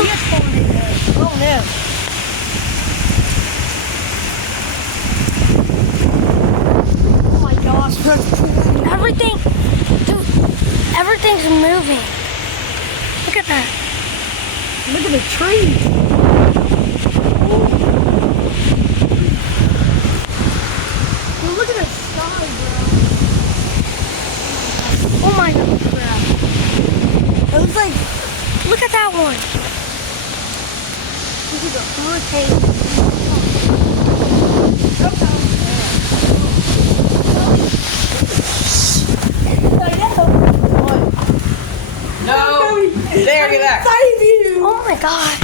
Oh no. Oh my gosh. Everything, dude, everything's moving. Look at that. Look at the trees. Dude, look at the sky, bro. Oh my god. It looks like Look at that one. this is a hurricane. No! There, get back. Save you! Oh my god.